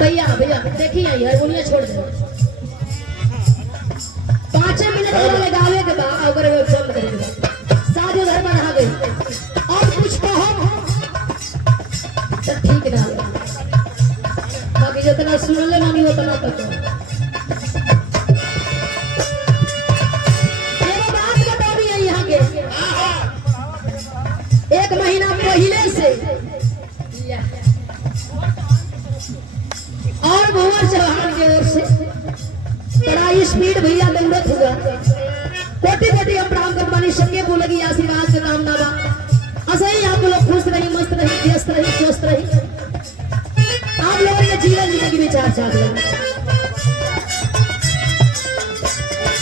भैया भैया देखिए हारमोनिया छोड़ दे 5 मिनट लगावे के बाद अगर वो बंद करेगा साजो घर में आ गई और कुछ कहो तो ठीक ना बाकी जितना सुन ले मानी उतना तक एगो बात बता रही है यहाँ के 1 महीना पहले से और भंवर चौहान की ओर से बड़ा स्पीड भैया दंडत हुआ कोटि कोटि हम प्राण कंपनी सबके बोलेगी आशीर्वाद के नाम नामा असही आप लोग खुश रही मस्त रही व्यस्त रही स्वस्थ रही आप लोगों के जीवन जिंदगी में चार चाक लगे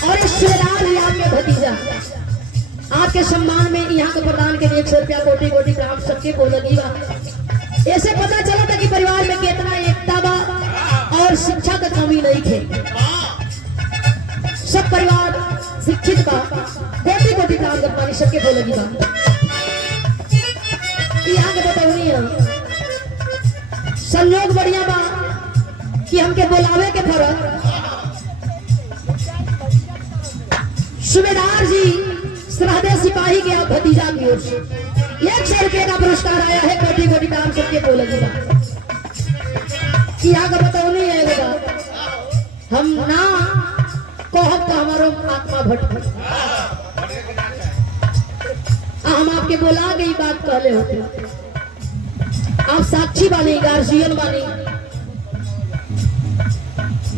और इस शिवराज ही आपके भतीजा आपके सम्मान में यहाँ के प्रदान के 100 रुपया कोटि कोटि प्राण सबके बोलेगी ऐसे पता चला था कि परिवार में कितना एकता बा और शिक्षा का कमी नहीं थे सब परिवार शिक्षित बा कोटि कोटि काम कर पानी सबके बोलेगी बा यहाँ के बताऊनी है संयोग बढ़िया बा कि हमके बोलावे के फरक सूबेदार जी सरहदे सिपाही के आप भतीजा की ओर से 100 रुपये का पुरस्कार आया है कोटि कोटि काम सबके बोलेगी बा यहाँ का बताऊनी है हम ना कहब तो हमारो आत्मा भटक हम आपके बोला गई बात कहले होते आप साक्षी बानी गार्जियन बानी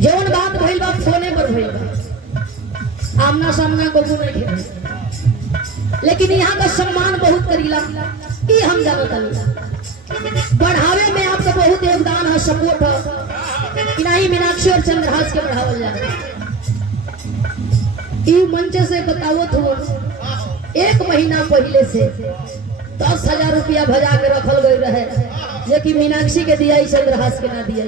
जौन बात भइल बा फोने पर भइल बा आमना सामना को नहीं खेल लेकिन यहाँ का सम्मान बहुत करीला ये हम जानता नहीं बढ़ावे में आपका बहुत योगदान है सपोर्ट है कि नहीं मीनाक्षी और चंद्रहास के बढ़ावल जाए ये मंच से बतावत हो 1 महीना पहले से 10,000 रुपया भजा के रखल गई रहे लेकिन मीनाक्षी के दिया चंद्रहास के ना दिया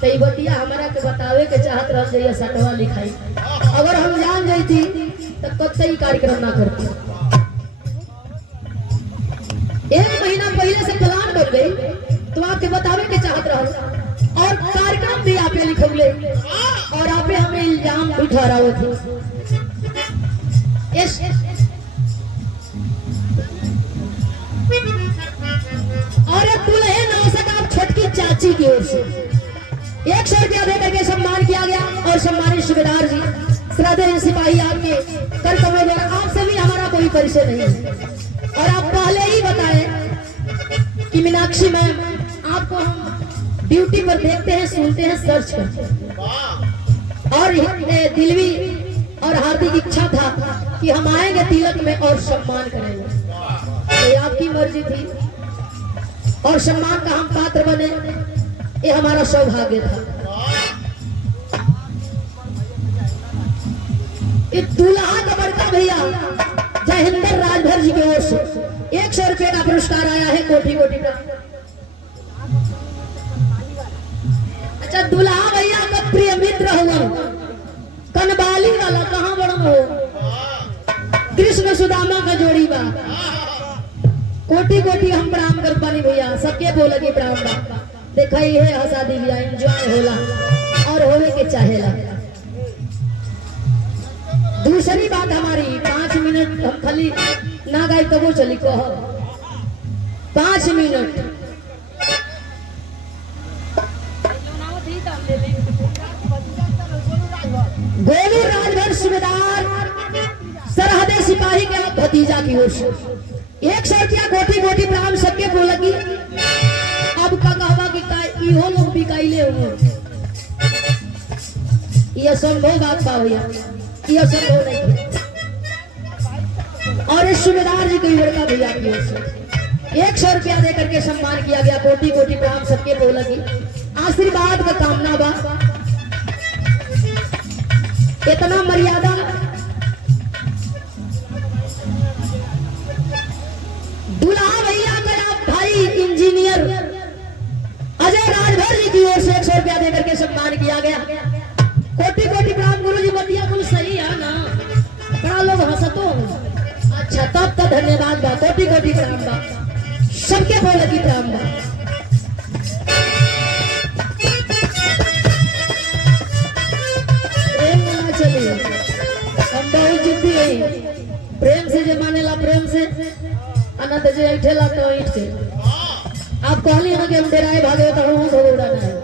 तो बतिया हमारा के बतावे के चाहत रह जाइए सटवा लिखाई अगर हम जान जाती तो कतई कार्यक्रम ना करते 1 महीना पहले से प्लान कर गई तो आपके बतावे के चाहत रह और कार्यक्रम भी आपे लिखौले और आपे हमें इल्जाम भी ठहरावे थे और दूल्हे नौसक आप छोटकी चाची की ओर से 100 रुपया दे करके सम्मान किया गया और सम्मानित सूबेदार जी सरहदे सिपाही आपके कर कमरे आपसे भी हमारा कोई परिचय नहीं है और आप पहले ही बताएं कि मीनाक्षी मैम आपको हम ड्यूटी पर देखते हैं सुनते हैं सर्च करते हैं और दिलवी और हार्दिक इच्छा था कि हम आएंगे तिलक में और सम्मान करेंगे ये आपकी मर्जी थी और सम्मान का हम पात्र बने ये हमारा सौभाग्य था दूल्हा का बड़का भैया जयहिंदर राजभर जी की ओर से 100 रुपये का पुरस्कार आया है कोटि कोटि का अच्छा दूल्हा भैया का प्रिय मित्र हुआ कनबाली वाला कहाँ बड़ा हो कृष्ण सुदामा का जोड़ी बा कोटि कोटि हम प्रणाम कर पानी भैया सबके बोलेगी प्रणाम बा देखा ही है शादी ब्याह एंजॉय होला और होने के चाहेला दूसरी बात हमारी 5 मिनट हम खाली ना गाय तो वो चली कह 5 मिनट गोलू राजभर सूबेदार सरहदे सिपाही के भतीजा की ओर से 100 रुपया कोटि कोटि प्रणाम सबके बोलेगी अब का कहवा कि इहो लोग बिकाइले हो ये संभव बात बा भैया ये संभव नहीं और इस सूबेदार जी को लड़का भैया की ओर से 100 रुपया दे करके सम्मान किया गया कोटि कोटि प्रणाम सबके बोलेगी आशीर्वाद का कामना बा इतना मर्यादा दूल्हा भैया का भाई इंजीनियर अजय राजभर जी की ओर से 100 रुपया दे करके सम्मान किया गया कोटि कोटि प्रणाम गुरु जी बतिया कुल सही है ना बड़ा लोग हंसतो अच्छा तब तो धन्यवाद बा कोटि कोटि प्रणाम बा सबके बोलेगी प्रणाम बा ना तो जे ठेला तो ईट के आप कहली ना कि हम डराए भागे तो हम तो उड़ाना है।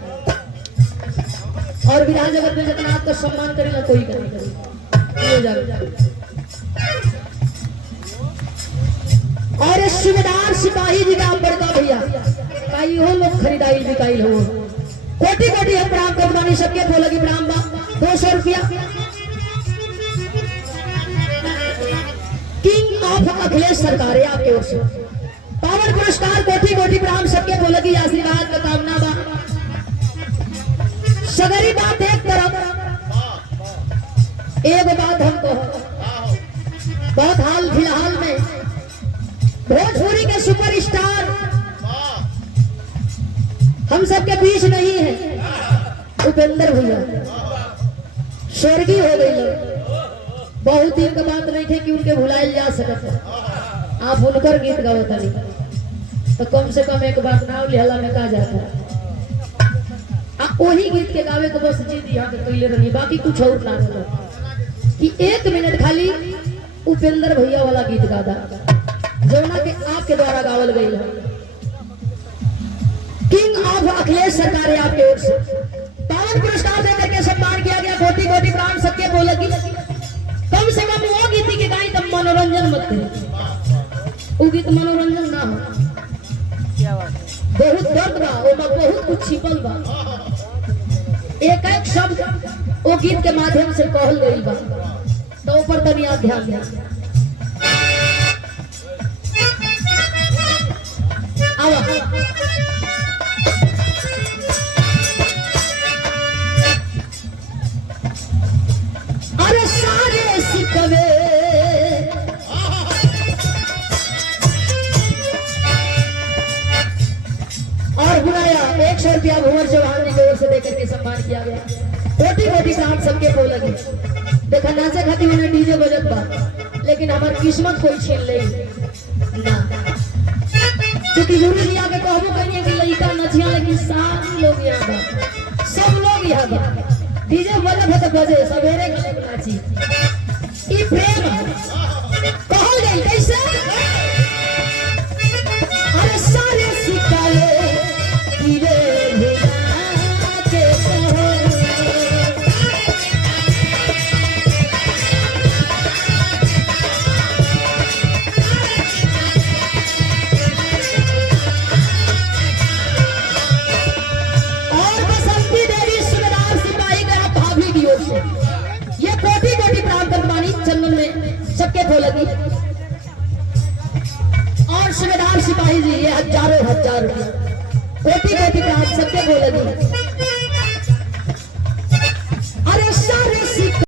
और विधान जगत में जितना आपका सम्मान करेगा कोई नहीं करेगा। और ये सूबेदार सिपाही जी का बड़का भैया कई हो लोग खरीदाई बिकाई हो कोटि कोटि हम प्रणाम कर मानी सबके बोलगी प्रणाम बा 200 रुपया किंग ऑफ अखिलेश सरकार है आपके ओर से पावन पुरस्कार कोटि कोटि प्रणाम सबके बोलगी आशीर्वाद का कामना बा। सगरी बात एक तरफ एक बात हमको बहुत हाल फिलहाल में भोजपुरी के सुपरस्टार हम सबके बीच नहीं है उपेंद्र भैया स्वर्गीय हो गई लोग बहुत दिन का बात नहीं थे कि उनके भुलाए जा सकता आप उनकर गीत गावता नहीं तो कम से कम एक बार नाम लिहला में कहा जाता है वही गीत के गावे को बस जी दिया के कैले रही बाकी कुछ और ना कि 1 मिनट खाली उपेंद्र भैया वाला गीत गादा जौना के आपके द्वारा गावल गई है। किंग ऑफ अखिलेश सरकार है आपके ओर से पावन पुरस्कार देकर के सम्मान किया गया कोटि कोटि प्राण सबके बोलगी कम से कम वो गीत के गाई तब मनोरंजन मत करें वो गीत मनोरंजन ना हो बहुत दर्द बा ओमा बहुत कुछ छिपल बा एक एक शब्द वो गीत के माध्यम से कहल गई बा तो ऊपर तनी आप ध्यान दें। अरे सारे सिकवे और बुलाया 100 रुपया भुवन चौहान जी की ओर से देकर के सम्मान किया गया कोटि कोटि प्राण सबके बोलगी देखा नाचे खाती मैंने डीजे बजत बा लेकिन हमारी किस्मत कोई छीन ले ना क्योंकि गुरु जी आके कहबो करिए कि लड़का नचिया लेकिन सारे लोग यहाँ बा सब लोग यहाँ बा डीजे बजत है तो बजे सवेरे गले में नाची ई प्रेम कहल गई कैसे अरे सारे सिकाले गिरे के कहो ये कोटि कोटि प्राप्त करवानी चंदन में सबके बोलगी और सूबेदार सिपाही जी ये हजारों हजार रुपया कोटि कोटि प्राप्त सबके बोलगी अरे सारे सिख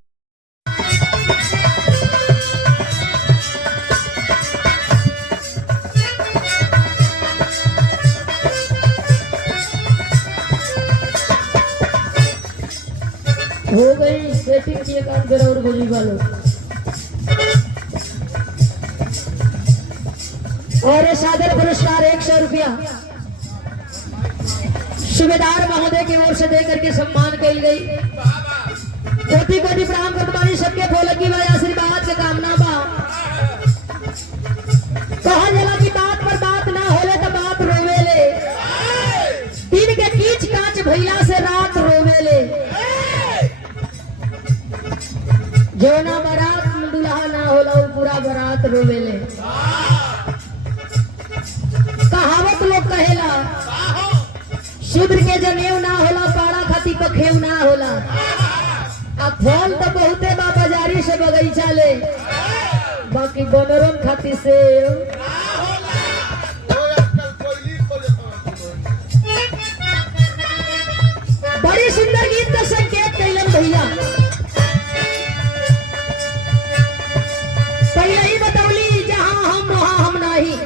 हो गई सेटिंग किए काम करो और बोली वालों और ये सादर पुरस्कार 100 रुपया सूबेदार महोदय की ओर से देकर के सम्मान की गई कोटि कोटि प्रणाम करवानी सबके बोलगी भाई आशीर्वाद के कामना बा कहा जाला की बात पर बात ना होले तो बात रोवेले दिन के कीच कांच भैया से रात रोवेले जो ना बारात में दुल्हा ना होला वो पूरा बारात रोवेले कहावत लोग कहेला शूद्र के जनेऊ ना होला पाड़ा खाती पखेव ना होला अब फल तो बहुते बा बाजारी से बगीचा ले बाकी बनोरम खाती से बड़ी सुंदर गीत का संकेत कैलन भैया पहले ही बतौली जहां हम वहां हम नहीं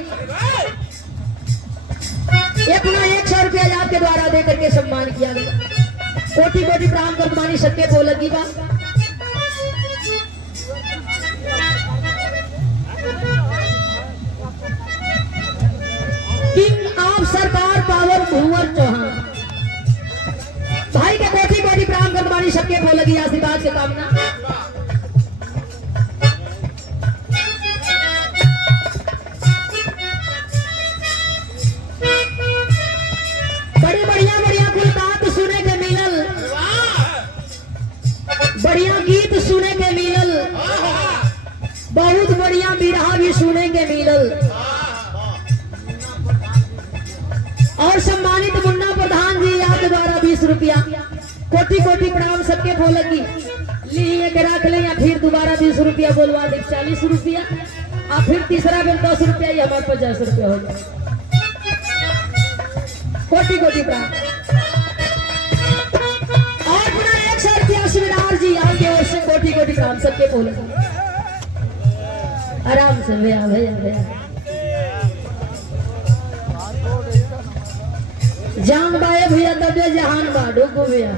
अपना 100 रुपया आपके द्वारा देकर के सम्मान किया गया कोटि कोटि प्राण करवानी सबके बोलगी बा किंग ऑफ सरकार पावर भुवन चौहान भाई के कोटि कोटि प्राण करवानी सबके बोलगी आशीर्वाद के कामना बढ़िया बिरहा भी सुनेंगे मिलल। और सम्मानित मुन्ना प्रधान जी आपके द्वारा 20 रुपया। कोटि कोटि प्रणाम सबके बोले की ली एक रख ले या फिर दोबारा 20 रुपया बोलवा दे 40 रुपया और फिर तीसरा बेर 10 रुपया ही हमारे 50 रुपया हो जाए। कोटि कोटि प्रणाम। और पुनः 100 रुपया शिवदार जी आपके ओर से कोटि कोटि प्रणाम सबके बोले। आराम से भैया भैया भैया जान बाए भैया तबे जहान बा डोको भैया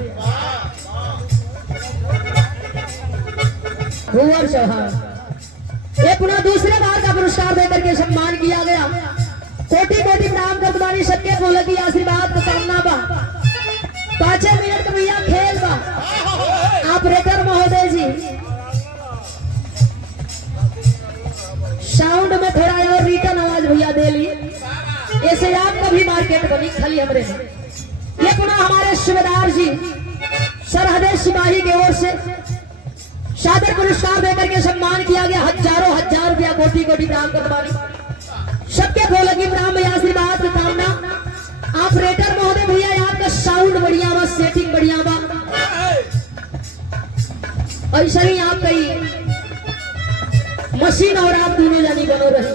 भुवर चौहान। ये पुनः दूसरे बार का पुरस्कार देकर के सम्मान किया गया। कोटि कोटि प्रणाम कर तुम्हारी सबके बोले की आशीर्वाद का कामना बा। 5 मिनट का भैया खेल बा। ऑपरेटर महोदय जी साउंड में थोड़ा और रिटर्न आवाज भैया दे ली ऐसे आपका भी मार्केट बनी खाली हमरे में। ये पुनः हमारे सूबेदार जी सरहदे सिपाही की ओर से सादर पुरस्कार देकर के सम्मान किया गया। हजारों हजार रुपया कोटि कोटि प्रणाम करवानी सबके बोले की प्रणाम भैया आशीर्वाद की कामना। ऑपरेटर महोदय भैया आपका साउंड बढ़िया बा सेटिंग बढ़िया बा ऐसा ही आप कही मशीन और आप दोनों जानी बनो रहे।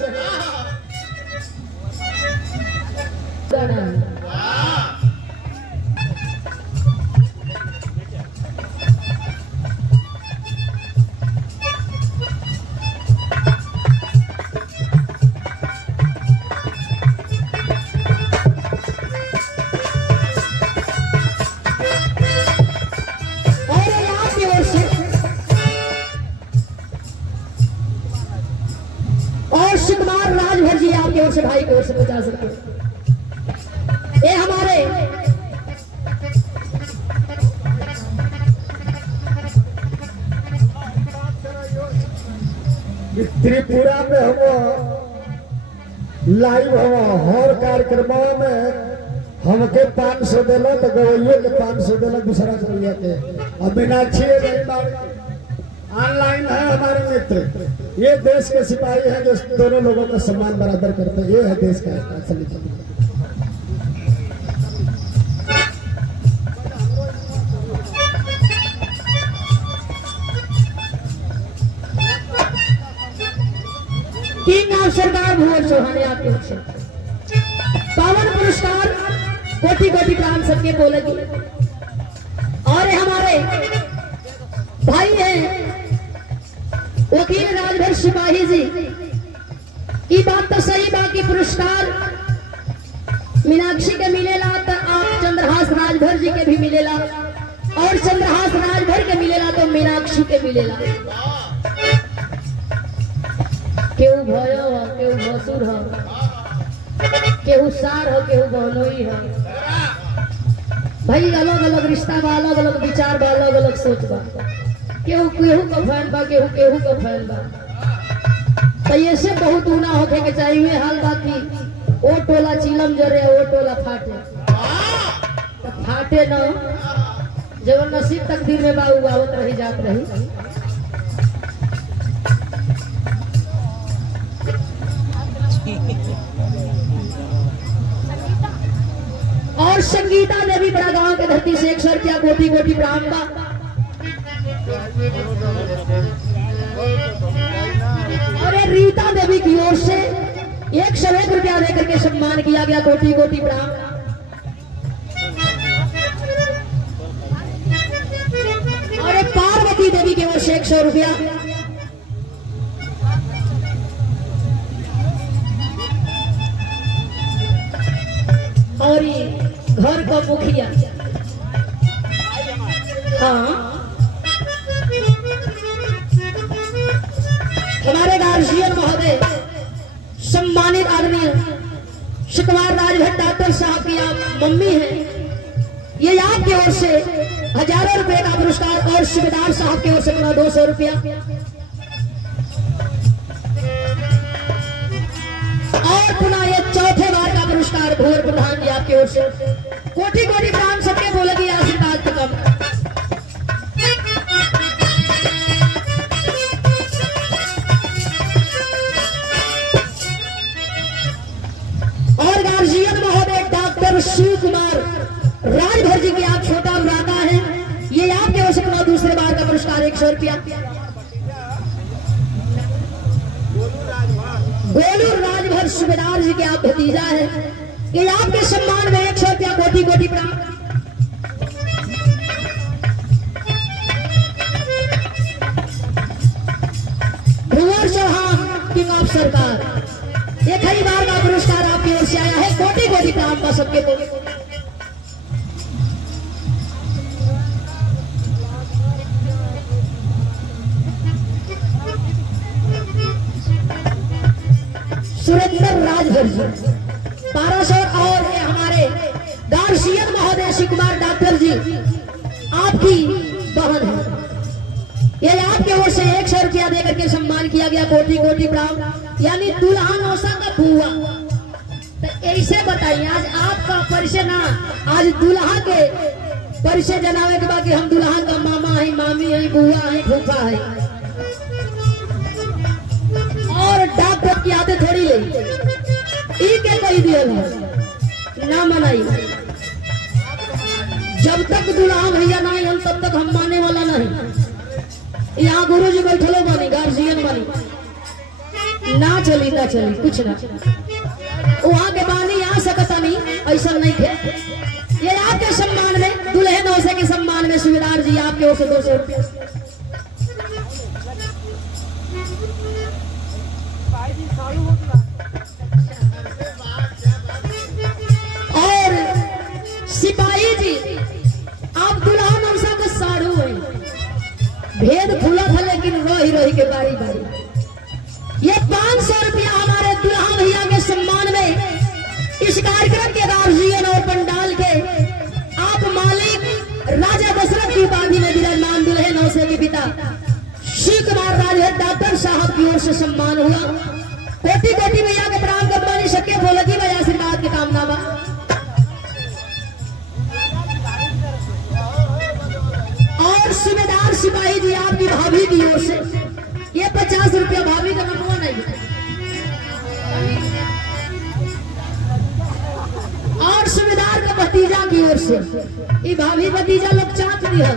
और शिवकुमार राजभर जी आपकी ओर से भाई की ओर से 50 रुपये। ये हमारे त्रिपुरा में हम लाइव हम हर कार्यक्रमों में हमके 500 दिला तो गवैये के 500 दिला दूसरा गवैया के। अब मीनाक्षी ऑनलाइन है हमारे मित्र। ये देश के सिपाही हैं जो दोनों लोगों का सम्मान बराबर करते हैं। ये है देश का असली सम्मान। किंग ऑफ सरदार भुवर चौहान आपके ओर से पावन पुरस्कार कोटि कोटि प्रणाम सबके बोलेगी। और हमारे भाई हैं वकील राजभर सिपाही जी। ये बात तो सही बाकी पुरस्कार मीनाक्षी के मिलेला तो आप चंद्रहास राजभर जी के भी मिलेला और चंद्रहास राजभर के मिलेला तो मीनाक्षी के मिलेला। केहू भयो हो केहू भसुर हो केहू सार हो केहू बहनोई हो भाई अलग अलग रिश्ता बा अलग अलग विचार बा अलग अलग सोच बा। केहू केहू का फैन बा केहू केहू का फैन बा। तो ये से बहुत ऊना होके के चाहिए हाल बाकी ओ टोला चिलम जरे ओ टोला फाटे तो फाटे न जब नसीब तकदीर में बा उगावत रही जात रही। और संगीता देवी बड़ा गांव के धरती से 100 रुपया कोटि कोटि प्रणाम बा। और रीता देवी की ओर से 101 रुपया देकर के सम्मान किया गया कोटि कोटि प्रणाम। और पार्वती देवी की ओर से 100 रुपया। और घर का मुखिया हाँ हमारे गार्जियन महोदय सम्मानित आदरणीय शिवकुमार राजभर डॉक्टर साहब की आप मम्मी हैं। ये आपकी ओर से हजारों रुपए का पुरस्कार और सूबेदार साहब की ओर से 200 रुपया। और पुनः ये चौथे बार का पुरस्कार भूवर प्रधान जी आपकी ओर से कोटि कोटि प्रणाम सबके बोलेगी आशीर्वाद का कम। जी की आप छोटा भ्राता है, ये आपके ओर से दूसरे बार का पुरस्कार 100 रुपया। गोलू राजभर सूबेदार जी के आप भतीजा है, ये आपके सम्मान में 100 रुपया कोटि कोटि प्रणाम। भुवर चौहान किंग ऑफ सरकार, ये कई बार का पुरस्कार आपकी ओर से आया है, कोटि कोटि प्रणाम का सबके को। सुरेंद्र राजभर जी 1200 और ये हमारे गार्जियन महोदय श्री कुमार डॉक्टर जी आपकी बहन है, ये आपके ओर से 100 रुपया देकर के सम्मान किया गया, कोटि कोटि प्रणाम। यानी दुल्हन औसा का बुआ, तो ऐसे बताइए आज आपका परिचय ना, आज दुल्हा के परिचय जनावे के बाद कि हम दुल्हन का मामा है, मामी है, बुआ है, फूफा है, और डॉक्टर की आदत थोड़ी ले ई के कही दिया ना मनाई। जब तक दुल्हा भैया नहीं हम तब तक हम माने वाला नहीं। यहाँ गुरु जी बैठलो बनी, गार्जियन बनी, ना चली कुछ ना, वहां के बानी आ सकता नहीं, ऐसा नहीं थे। ये आपके सम्मान में, दुल्हे नौसे के सम्मान में सूबेदार जी आपके ओर से 200 रुपया। और सिपाही जी आप दुल्हा नौसा का साड़ू है, भेद खुला था लेकिन रोही के बारी बारी। ये 500 रुपया हमारे दुल्हा भैया के सम्मान में इस कार्यक्रम के गार्जियन और पंडाल के आप मालिक राजा दशरथ की उपाधि में विराजमान दुल्हे नौसे के पिता श्री कुमार राजभर डॉक्टर साहब की ओर से सम्मान हुआ। कोटि कोटि भैया के प्रणाम कर पानी सके बोलगी भैया आशीर्वाद के कामना बा। और सूबेदार सिपाही जी आपकी भाभी की ओर से ये 50 रुपया, भाभी का नमो नहीं, और सूबेदार का भतीजा की ओर से ये भाभी भतीजा लोग चाट दिया।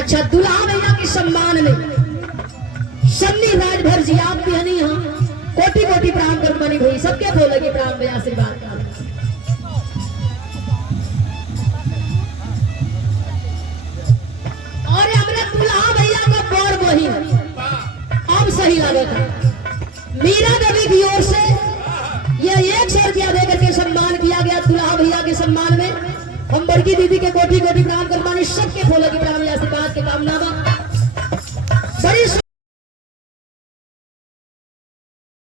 अच्छा, दुल्हा भैया के सम्मान में सन्नी राजभर जी आप भी हनी हम कोटि कोटि प्रणाम कर बनी हुई, सबके बोलेगी प्रणाम भैया आशीर्वाद का। और हमारे दुल्हा भैया का बड़ बहिन अब सही लगे था, मीरा देवी की ओर से ये 100 रुपया देकर के सम्मान किया गया दुल्हा भैया के सम्मान में। हम बड़की दीदी के कोटि कोटि प्रणाम कर पानी सबके बोलेगी प्रणाम आशीर्वाद के कामना।